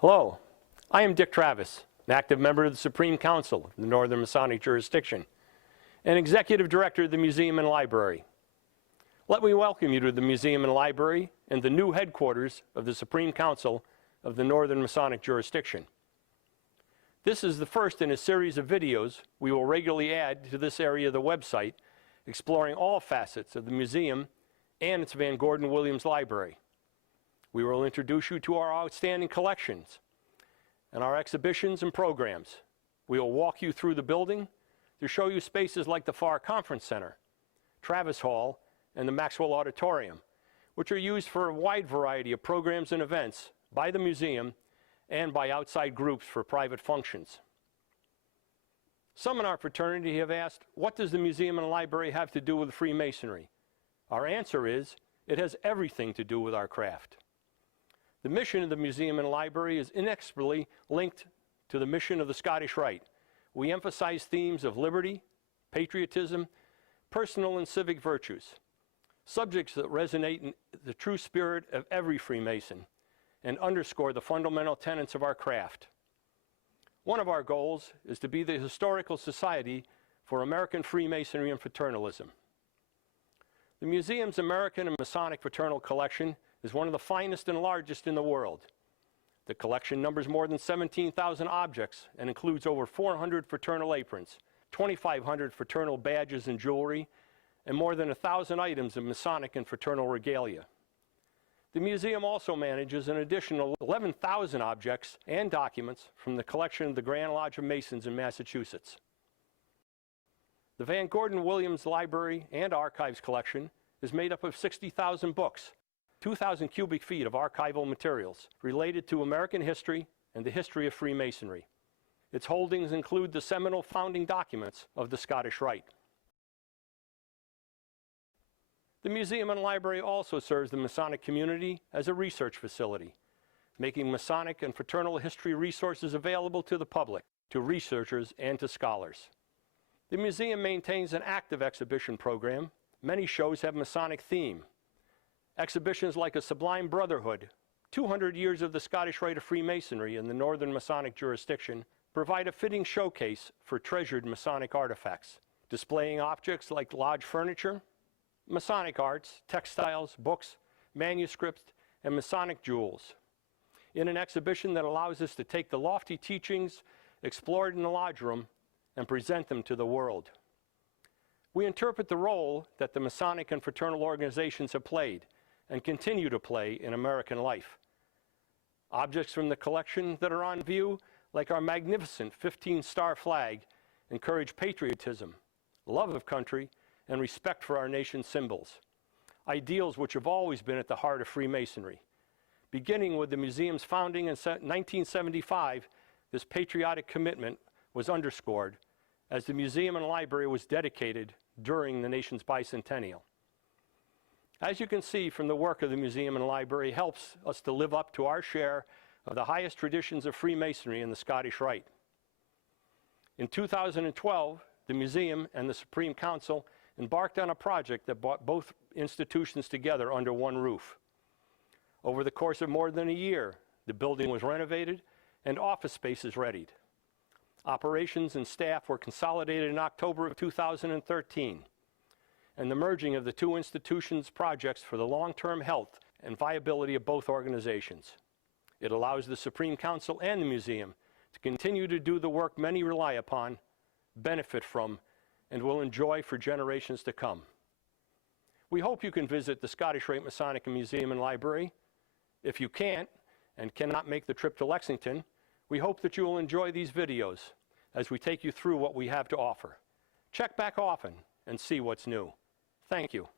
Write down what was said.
Hello, I am Dick Travis, an active member of the Supreme Council of the Northern Masonic Jurisdiction and Executive Director of the Museum and Library. Let me welcome you to the Museum and Library and the new headquarters of the Supreme Council of the Northern Masonic Jurisdiction. This is the first in a series of videos we will regularly add to this area of the website, exploring all facets of the museum and its Van Gordon Williams Library. We will introduce you to our outstanding collections and our exhibitions and programs. We will walk you through the building to show you spaces like the Farr Conference Center, Travis Hall, and the Maxwell Auditorium, which are used for a wide variety of programs and events by the museum and by outside groups for private functions. Some in our fraternity have asked, what does the Museum and Library have to do with Freemasonry? Our answer is, it has everything to do with our craft. The mission of the Museum and Library is inexorably linked to the mission of the Scottish Rite. We emphasize themes of liberty, patriotism, personal and civic virtues, subjects that resonate in the true spirit of every Freemason and underscore the fundamental tenets of our craft. One of our goals is to be the historical society for American Freemasonry and fraternalism. The museum's American and Masonic fraternal collection is one of the finest and largest in the world. The collection numbers more than 17,000 objects and includes over 400 fraternal aprons, 2,500 fraternal badges and jewelry, and more than 1,000 items of Masonic and fraternal regalia. The museum also manages an additional 11,000 objects and documents from the collection of the Grand Lodge of Masons in Massachusetts. The Van Gordon Williams Library and Archives collection is made up of 60,000 books, 2,000 cubic feet of archival materials related to American history and the history of Freemasonry. Its holdings include the seminal founding documents of the Scottish Rite. The Museum and Library also serves the Masonic community as a research facility, making Masonic and fraternal history resources available to the public, to researchers, and to scholars. The museum maintains an active exhibition program. Many shows have Masonic theme. Exhibitions like A Sublime Brotherhood, 200 Years of the Scottish Rite of Freemasonry in the Northern Masonic Jurisdiction, provide a fitting showcase for treasured Masonic artifacts, displaying objects like lodge furniture, Masonic arts, textiles, books, manuscripts, and Masonic jewels, in an exhibition that allows us to take the lofty teachings explored in the lodge room and present them to the world. We interpret the role that the Masonic and fraternal organizations have played and continue to play in American life. Objects from the collection that are on view, like our magnificent 15-star flag, encourage patriotism, love of country, and respect for our nation's symbols, ideals which have always been at the heart of Freemasonry. Beginning with the museum's founding in 1975, this patriotic commitment was underscored as the Museum and Library was dedicated during the nation's bicentennial. As you can see from the work of the Museum and Library helps us to live up to our share of the highest traditions of Freemasonry in the Scottish Rite. In 2012, the museum and the Supreme Council embarked on a project that brought both institutions together under one roof. Over the course of more than a year, the building was renovated and office spaces readied. Operations and staff were consolidated in October of 2013, and the merging of the two institutions' projects for the long-term health and viability of both organizations. It allows the Supreme Council and the museum to continue to do the work many rely upon, benefit from, and will enjoy for generations to come. We hope you can visit the Scottish Rite Masonic Museum and Library. If you can't and cannot make the trip to Lexington, we hope that you will enjoy these videos as we take you through what we have to offer. Check back often and see what's new. Thank you.